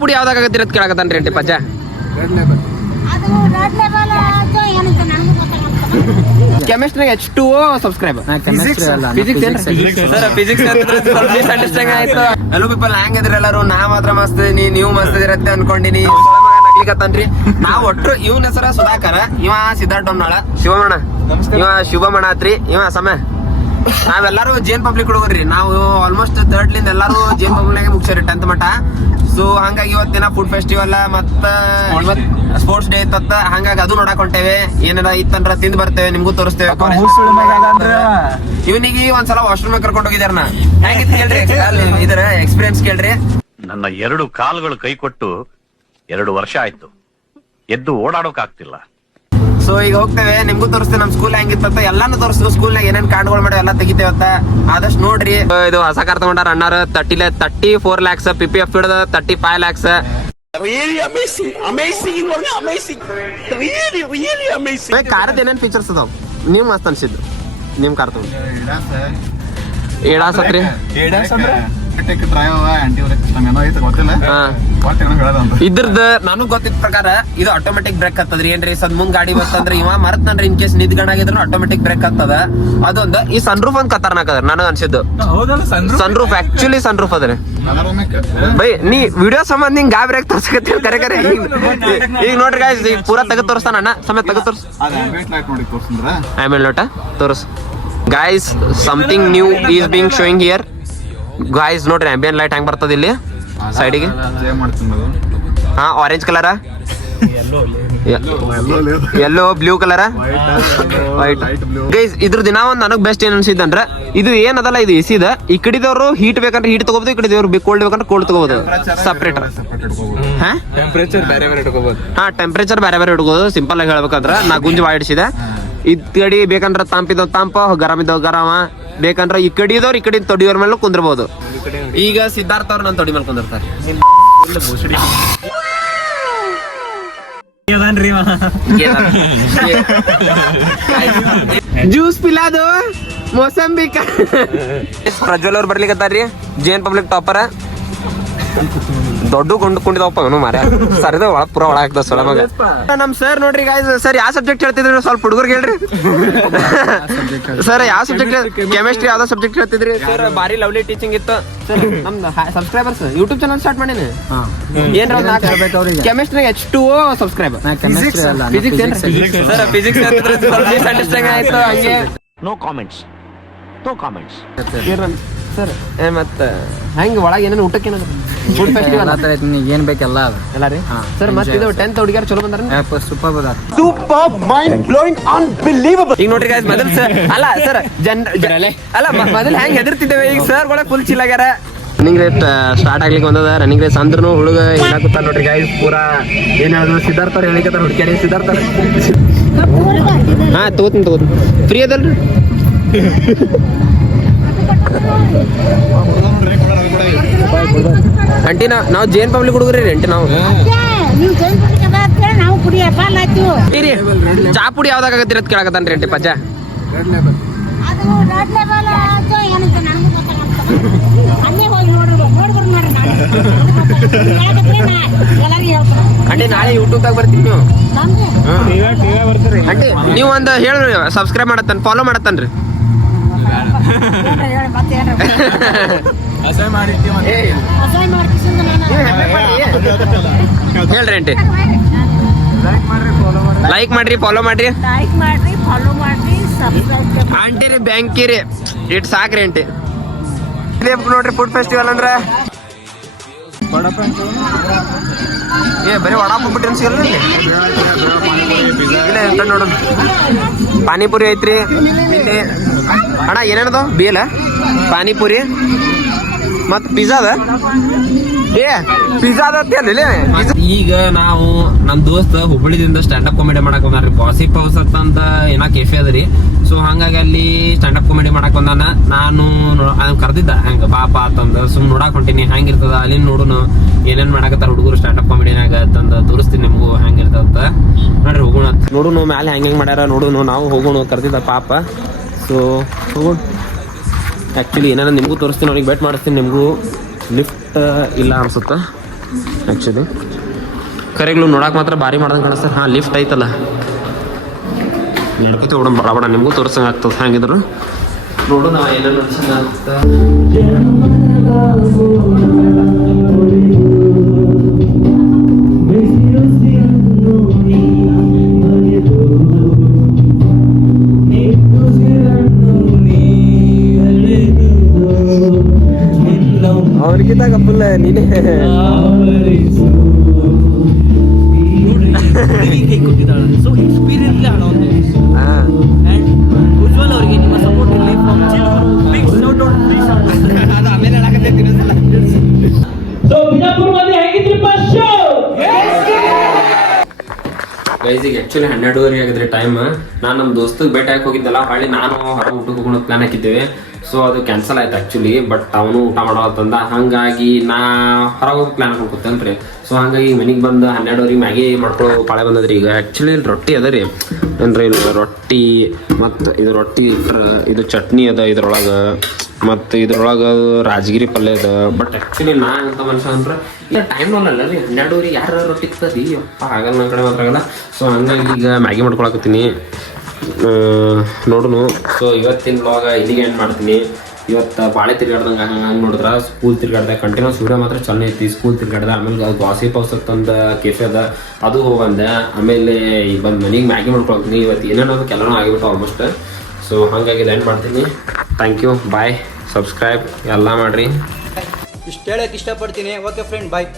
ಪುಡಿ ಯಾವ್ದಾಗ ಆಗತ್ತಿರತ್ ಕೇಳಕತ್ತಾನ್ರಿ ಅಂಟಿ ಪಜ್ಜ. Chemistry H2O subscribe. Hello people, ಹ್ಯಾಂಗ್ ಇದ್ರಿ ಎಲ್ಲರೂ? ನಾ ಮಾತ್ರ ಮಸ್ತ್ ಇದೀನಿ, ನೀವು ಮಸ್ತ್ ಇದಿರತ್ತೆ ಅನ್ಕೊಂಡಿನಿ. ನಗ್ಲಿಕತ್ತನ್ರಿ. ನಾವ್ ಒಟ್ರು ಇವನ ಹೆಸರ ಸುಧಾಕರ, ಇವ ಸಿದ್ಧಾರ್ಥ ಡೊಮ್ನಾಳ, ಶಿವಮಣ, ಇವ ಶುಭಮಣ ಆತ್ರಿ, ಇವ ಸಮಯ. ನಾವೆಲ್ಲಾರು ಜೇನ್ ಪಬ್ಲಿಕ್ ಹುಡುಗರ್ರಿ. ನಾವು ಆಲ್ಮೋಸ್ಟ್ 3rd ಲಿಂದ ಎಲ್ಲಾರು ಜೇನ್ ಪಬ್ಲಿಕ್ ಮುಗಿಸ್ರಿ 10th ಮಟ. ಸೊ ಹಂಗಾಗಿ ಇವತ್ತಿನ ಫುಡ್ ಫೆಸ್ಟಿವಲ್ ಮತ್ತ ಸ್ಪೋರ್ಟ್ಸ್ ಡೇ ಇತ್ತ, ಹಂಗಾಗಿ ಅದು ನೋಡಕ್ ಹೊಂಟೇವೆ. ಏನಾರ ಇತ್ತಂದ್ರ ತಿಂದ್ ಬರ್ತೇವೆ, ನಿಮ್ಗೂ ತೋರಿಸ್ತೇವೆ. ಇವನಿಗೆ ಒಂದ್ಸಲ ವಾಶ್ರೂಮ್ ಕರ್ಕೊಂಡು ಹೋಗಿದಾರ. ನಾ ಹೆಂಗಿತ್ತು ಕೇಳ್ರಿ, ಇದರ ಎಕ್ಸ್ಪೀರಿಯನ್ಸ್ ಕೇಳ್ರಿ. ನನ್ನ 2 ಕಾಲುಗಳು ಕೈ ಕೊಟ್ಟು 2 ವರ್ಷ ಆಯ್ತು, ಎದ್ದು ಓಡಾಡೋಕ್ ಆಗ್ತಿಲ್ಲ. ಸೊ ಈಗ ಹೋಗ್ತೇವೆ, ನಿಮ್ಗೂ ತೋರಿಸ್ತೇವೆ ನಮ್ ಸ್ಕೂಲ್ ಹೆಂಗಿತ್ತ ಎಲ್ಲಾನು ತೋರಿಸ್ತೇವೆ. ಸ್ಕೂಲ್ನಾಗ ಏನೇನ್ ಕಾರ್ಡ್ಗಳು ಮಾಡಿ ಎಲ್ಲ ತೆಗಿತೇವತ್ತ, ಆದಷ್ಟು ನೋಡ್ರಿ. ಇದು ಹೊಸ ಕಾರ್ ತಗೊಂಡಾರ ಅಣ್ಣಾರ. 34 lakhs, PPF ಹಿಡ್ದ 35 lakhs. ಕಾರದ ಏನೇನ್ ಫೀಚರ್ಸ್ ಅದಾವ ನೀವ್ ಮಸ್ತ್ ಅನ್ಸಿದ್ದು ನಿಮ್ ಕಾರ್ ತಗೊಂಡು? ಏಡಾಸತ್ರಿ ಇದ್ರದ್ದು ನನಗ್ ಗೊತ್ತಿದ್ದ ಪ್ರಕಾರ ಇದು ಆಟೋಮೆಟಿಕ್ ಬ್ರೇಕ್ ಹತ್ತದ್ರಿ. ಏನ್ರಿ ಸದ್ ಮುಂದ್ ಗಾಡಿ ಬರ್ತಂದ್ರೆ ಇವ ಮರತ್ನನ್ರಿ, ಇನ್ ಕೇಸ್ ನಿದ್ಗಣಾಗಿದ್ರು ಆಟೋಮೆಟಿಕ್ ಬ್ರೇಕ್ ಹತ್ತದ. ಅದೊಂದು ಈ ಸನ್ರೂಫ್ ಒಂದ್ ಖತರ್ನಾಕ್ ಅದ ನನಗ್ ಅನ್ಸಿದ್ದು. ಸನ್ರೂಫ್ ಆಕ್ಚುಲಿ ಸನ್ರೂಫ್ ಅದ್ರಿ ಬೈ. ನೀ ವಿಡಿಯೋ ಸಂಬಂಧ ನಿಂಗ್ ಗಾ ಬ್ರೇಕ್ ತೋರ್ಸಕತ್ತಿ ಕರೆ ಕರೆ. ಈಗ ನೋಡ್ರಿ ಗಾಯ್ಸ್, ಈಗ ಪೂರಾ ತೆಗೆದು ತೋರಿಸ್ತಾನ ಅಣ್ಣ. ಸಮೇತ ತೆಗೆದು ತೋರ್ಸ್, ಆಮೇಲೆ ನೋಟ ತೋರ್ಸ್ guys. Something new is being showing here guys. ನೋಡ್ರಿ ಆಂಬಿಯನ್ ಲೈಟ್ ಹೆಂಗ್ ಬರ್ತದ ಇಲ್ಲಿ ಸೈಡಿಗೆ. ಹಾ, ಆರೆಂಜ್ ಕಲರ, ಯೆಲ್ಲೋ, ಬ್ಲೂ ಕಲರ, ವೈಟ್. ಗೈಸ್ ಇದ್ರ ದಿನ ಒಂದ್ ನನಗ್ ಬೆಸ್ಟ್ ಏನ್ ಅನ್ಸಿದ್ದಂದ್ರ, ಇದು ಏನದಲ್ಲ ಇದು ಎಸಿ ದ. ಈ ಕಡಿದವ್ರು ಹೀಟ್ ಬೇಕಂದ್ರೆ ಹೀಟ್ ತಗೋಬಹುದು, ಈ ಕಡಿದವ್ರು ಕೋಲ್ಡ್ ಬೇಕಂದ್ರೆ ಕೋಲ್ಡ್ ತಗೋಬಹುದು. ಸಪ್ರೇಟರ್ ಟೆಂಪರೇಚರ್ ಬೇರೆ ಬೇರೆ ಇಟ್ಕೋಬಹುದು. ಹಾ, ಟೆಂಪರೇಚರ್ ಬೇರೆ ಬೇರೆ ಇಟ್ಕೋಬಹುದು. ಸಿಂಪಲ್ ಆಗಿ ಹೇಳ್ಬೇಕಂದ್ರ ನಾ ಗುಂಜಿ ಮಾಡಿಸಿದೆ. ಇದ್ ಕಡಿ ಬೇಕಂದ್ರ ತಂಪಿದವ್ ತಂಪ, ಗರಂ ಇದ್ದವ್ ಗರಮ. ಬೇಕಂದ್ರ ಈ ಕಡಿದವ್ರು ಈ ಕಡೆ ತೊಡಿಯೋರ್ ಮೇಲೆ ಕುಂದ್ರಬಹುದು. ಈಗ ಸಿದ್ಧಾರ್ಥ ಅವ್ರು ನನ್ನ ತೊಡಿ ಮೇಲೆ ಕುಂದಿರ್ತಾರೆ. ಜ್ಯೂಸ್ ಪಿಲಾದು ಮೋಸಂಬಿ. ಪ್ರಜ್ವಲ್ ಅವ್ರು ಬರ್ಲಿಕ್ಕತ್ತಾರ್ರಿ, ಜೇನ್ ಪಬ್ಲಿಕ್ ಟಾಪರ್. ದೊಡ್ಡ ಕುಂಡಿದವಪ್ಪ ಅವನು ಮಾರ ಸರಿದ ಒಳ ಪೂರ ಒಳ ಆಗ್ತದ ಸೊಳ ಮಗ. ನಮ್ ಸರ್ ನೋಡ್ರಿ ಗಾಯ್ಸ್, ಸರ್ ಯಾವ ಸಬ್ಜೆಕ್ಟ್ ಹೇಳ್ತಿದ್ರಿ ಸ್ವಲ್ಪ ಹುಡುಗರ್ಗೆ ಹೇಳ್ರಿ. ಸರ್ ಯಾವ ಸಬ್ಜೆಕ್ಟ್? ಕೆಮಿಸ್ಟ್ರಿ ಯಾವ್ದೋ ಸಬ್ಜೆಕ್ಟ್ ಹೇಳ್ತಿದ್ರಿ ಸರ್. ಬಾರಿ ಲವ್ಲಿ ಟೀಚಿಂಗ್ ಇತ್ತು ಸರ್. ನಮ್ದು ಸಬ್ಸ್ಕ್ರೈಬರ್ಸ್ ಯೂಟ್ಯೂಬ್ ಚಾನಲ್ ಸ್ಟಾರ್ಟ್ ಮಾಡೀನಿ. ಏನ್ರ chemistry H2O subscribe. Physics sir, physics understanding ಆಯ್ತು. ಹಂಗೆ no comments, no comments sir. ಮತ್ತ ಹೆಂಗ್ ಒಳಗೆ ಏನೇನು ಊಟಕ್ಕೆ ಫುಡ್ ಫೆಸ್ಟಿವಲ್ ಏನ್ ಬೇಕೆಲ್ಲ ಎಲ್ಲ ರೀ ಸರ್. ಮತ್ತೆ ಇದು 10th ಹುಡುಗಿಯರು ಚಲೋ ಬಂದಾರ, ಸೂಪರ್ ಬದಾರ, ಸೂಪರ್ ಮೈಂಡ್ ಬ್ಲೋಯಿಂಗ್ ಅನ್ಬಿಲೀವಬಲ್. ಈಗ ನೋಡ್ರಿ ಗಾಯ್ಸ್, ಮೊದಲು ಸರ್ ಅಲ್ಲ ಸರ್ ಅಲ್ಲ ಮೊದಲು ಹೆಂಗ್ ಹೆದರ್ತಿದ್ದೇವೆ, ಈಗ ಸರ್ ಕೂಡ ಫುಲ್ ಚಿಲ್ ಆಗ್ಯಾರ. ರನ್ನಿಂಗ್ ರೇಟ್ ಸ್ಟಾರ್ಟ್ ಆಗ್ಲಿಕ್ಕೆ ಬಂದದ. ರನ್ನಿಂಗ್ ರೇಸ್ ಅಂದ್ರೂ ಹುಡುಗ ಏನಾಗುತ್ತಾ ನೋಡ್ರಿ ಗಾಯ್ಸ್. ಪೂರಾ ಏನ್ ಹೇಳಿದ್ರು ಸಿದ್ಧಾರ್ಥ ಅವ್ರು ಹೇಳಿಕತ್ತಾರ ಹುಡುಕ್ಯಾಡಿ. ಸಿದ್ಧಾರ್ಥ ಹಾ ತಗೋತೀನಿ ಫ್ರೀ ಅದಲ್ರಿ. ಅಂಟಿ ನಾವು ಜೇನ್ ಪಬ್ಲಿಕ್ ಹುಡುಗ್ರಿ ಅಂಟಿ. ನಾವು ಚಾ ಪುಡಿ ಯಾವ್ದಾಗ ಆಗತ್ತಿರತ್ ಕೇಳಕತ್ತಾನ್ರಿ ಅಂಟಿ ಪಜ್ಜ. ಅಂಟಿ ನಾಳೆ ಯೂಟ್ಯೂಬ್ದಾಗ ಬರ್ತೀವಿ ನೀವು. ಅಂಟಿ ನೀವು ಒಂದು ಹೇಳ್ರಿ, ಸಬ್ಸ್ಕ್ರೈಬ್ ಮಾಡತ್ತನ್, ಫಾಲೋ ಮಾಡತ್ತನ್ರಿ. ಹೇಳ್ರಿ ಅಂಟಿ. ಲೈಕ್ ಮಾಡ್ರಿ, ಫಾಲೋ ಮಾಡ್ರಿ. ಆಂಟಿ ರೀ ಬ್ಯಾಂಕಿ ರೀ ಇಟ್ ಸಾಕ್ರಿ ಅಂಟಿ. ನೋಡ್ರಿ ಫುಡ್ ಫೆಸ್ಟಿವಲ್ ಅಂದ್ರ ಬರೀ ವಡಾಪಾವ್ ಬಿಟ್ರಿ ಸಿಗಲ್ಲ ಇಲ್ಲ ನೋಡ. ಪಾನಿಪುರಿ ಐತ್ರಿ ಇಲ್ಲಿ ಅಣ್ಣ. ಏನೇನದ ಬೇಲ ಪಾನಿಪುರಿ ಮತ್ ಪಿಜ್ಜಾ ಅದ. ಪಿಜ್ಜಾ ಅದ. ಈಗ ನಾವು ನಮ್ ದೋಸ್ತ ಹುಬ್ಬಳ್ಳಿದಿಂದ ಸ್ಟ್ಯಾಂಡ್ ಅಪ್ ಕಾಮಿಡಿ ಮಾಡಕ್ ಬಂದ್ರಿ. ಪಾಸಿಪ್ ಹೌಸ್ ಅಂತ ಏನೋ ಕೆಫೆ ಅದರಿ. ಸೊ ಹಂಗಾಗಿ ಅಲ್ಲಿ ಸ್ಟ್ಯಾಂಡ್ ಅಪ್ ಕಾಮಿಡಿ ಮಾಡಕ್ ಬಂದಾನ. ನಾನು ಕರ್ದಿದ್ದ ಹೆಂಗ ಬಾಪ ಅಂತಂದ ಸುಮ್ ನೋಡಾಕ್ ಹೊಂಟಿನಿ ಹೆಂಗಿರ್ತದ ಅಲ್ಲಿ ನೋಡುನು ಏನೇನ್ ಮಾಡಕತ್ತಾರ ಹುಡುಗರು ಸ್ಟ್ಯಾಂಡ್ ಅಪ್ ಕಾಮಿಡಿನಾಗ ಅಂತಂದ ತೋರಿಸ್ತೀನಿ ನಿಮ್ಗೂ ಹೆಂಗಿರ್ತದ. ನೋಡ್ರಿ ಹೋಗೋಣ, ನೋಡುನು ಮ್ಯಾಲೆ ಹೆಂಗ್ ಮಾಡ್ಯಾರ ನೋಡುನು. ನಾವು ಹೋಗೋಣ ಕರ್ದಿದ್ದ ಪಾಪ. ಸೊ ಹೋಗೋಣ. ಆ್ಯಕ್ಚುಲಿ ಏನಾರ ನಿಮಗೂ ತೋರಿಸ್ತೀನಿ, ಅವ್ರಿಗೆ ವೇಟ್ ಮಾಡಿಸ್ತೀನಿ. ನಿಮಗೂ ಲಿಫ್ಟ್ ಇಲ್ಲ ಅನ್ಸುತ್ತೆ. ಆ್ಯಕ್ಚುಲಿ ಕರೆಗ್ಲು ನೋಡಕ್ಕೆ ಮಾತ್ರ ಭಾರಿ ಮಾಡ್ದಂಗೆ ಕಾಣಿಸ್ತಾರೆ. ಹಾಂ ಲಿಫ್ಟ್ ಐತಲ್ಲ, ನಡ್ಕೊತೀವಿ ಬಿಡೋಣ ಬಡ ಬಡ, ನಿಮಗೂ ತೋರ್ಸಂಗೆ ಆಗ್ತದೆ. ಹ್ಯಾಂಗಿದ್ರು ನೋಡು ನಾವು ಏನೇನು ನಡ್ಸಂಗೆ ಆಗ್ತದೆ. ಅವನಿಗಿದ್ದಾಗ ಫುಲ್ ನೀನೇ ಸೊ ಎಕ್ಸ್ಪೀರಿಯನ್ಸ್ ಹಣ ಉಜ್ವಲ್ ಅವರಿಗೆ ನಿಮ್ಮ ಸಪೋರ್ಟ್ ಇರಲಿ. ಅದು ಆಮೇಲೆ ಗೈಸಿಗೆ ಆ್ಯಕ್ಚುಲಿ 12:30 ಆಗಿದ್ರೆ ಟೈಮ್. ನಾನು ನಮ್ಮ ದೋಸ್ತಿಗೆ ಭೇಟಿ ಹಾಕಿ ಹೋಗಿದ್ದಲ್ಲ, ಹೊಳ್ಳಿ ನಾನು ಹೊರಗೆ ಊಟಕ್ಕೆ ಹೋಗೋಣ ಪ್ಲಾನ್ ಹಾಕಿದ್ದೇವೆ. ಸೊ ಅದು ಕ್ಯಾನ್ಸಲ್ ಆಯ್ತು ಆ್ಯಕ್ಚುಲಿ. ಬಟ್ ಅವನು ಊಟ ಮಾಡೋತಂದ, ಹಾಗಾಗಿ ನಾ ಹೊರಗೆ ಹೋಗಿ ಪ್ಲಾನ್ ಹಾಕೊತೇನ್ರಿ. ಸೊ ಹಾಗಾಗಿ ಮನೆಗೆ ಬಂದು 12:30 ಮ್ಯಾಗಿ ಮಾಡ್ಕೊಳ್ಳೋ ಪಾಳೆ ಬಂದದ್ರಿ. ಈಗ ಆ್ಯಕ್ಚುಲಿ ಇಲ್ಲಿ ರೊಟ್ಟಿ ಅದ ರೀ ಏನ್ರಿ, ರೊಟ್ಟಿ ಮತ್ತು ಇದು ರೊಟ್ಟಿ ಇಟ್ರೆ ಇದು ಚಟ್ನಿ ಅದ ಇದ್ರೊಳಗೆ, ಮತ್ತು ಇದ್ರೊಳಗೆ ರಾಜಗಿರಿ ಪಲ್ಯ ಅದ. ಬಟ್ ಆ್ಯಕ್ಚುಲಿ ನಾ ಅಂತ ಮನುಷ್ಯ ಅಂದ್ರೆ ಇಲ್ಲ ಟೈಮ್ ಅಲ್ಲ ರೀ, 12:30 ಯಾರು ರೊಟ್ಟಿ ಇರ್ತದೆ ಅಪ್ಪ, ಆಗಲ್ಲ ನನ್ನ ಕಡೆ ಮಾತ್ರ ಆಗಲ್ಲ. ಸೊ ಹಂಗಾಗಿ ಈಗ ಮ್ಯಾಗಿ ಮಾಡ್ಕೊಳಕತ್ತೀನಿ ನೋಡುನು. ಸೊ ಇವತ್ತಿನ ಬ್ಲಾಗ ಇಲ್ಲಿಗೆ ಎಂಡ್ ಮಾಡ್ತೀನಿ. ಇವತ್ತು ಬಾಳೆ ತಿರ್ಗಾಡ್ದಂಗೆ ಹಂಗೆ ನೋಡಿದ್ರೆ ಸ್ಕೂಲ್ ತಿರ್ಗಾಡ್ದೆ ಕಂಟಿನ್ಯೂಸ್ ವಿಡಿಯೋ ಮಾತ್ರ ಚಲೋ ಐತಿ. ಸ್ಕೂಲ್ ತಿರ್ಗಾಡ್ದೆ, ಆಮೇಲೆ ಗಾಸಿಪ್ ಹೌಸ್ ಅಂತ ಕೆಫೆ ಅದ ಅದು ಹೋಗಂದೆ. ಆಮೇಲೆ ಈಗ ಬಂದು ಮನೆಗೆ ಮ್ಯಾಗಿ ಮಾಡ್ಕೊಳ್ತೀನಿ. ಇವತ್ತು ಏನೇನೋ ಕೆಲವೂ ಆಗಿಬಿಟ್ಟು ಆಲ್ಮೋಸ್ಟ್. ಸೊ ಹಾಗಾಗಿ ಎಂಡ್ ಮಾಡ್ತೀನಿ. ಥ್ಯಾಂಕ್ ಯು, ಬಾಯ್, ಸಬ್ಸ್ಕ್ರೈಬ್ ಎಲ್ಲ ಮಾಡಿರಿ. ಇಷ್ಟು ಹೇಳಕ್ಕೆ ಇಷ್ಟಪಡ್ತೀನಿ. ಓಕೆ ಫ್ರೆಂಡ್, ಬಾಯ್.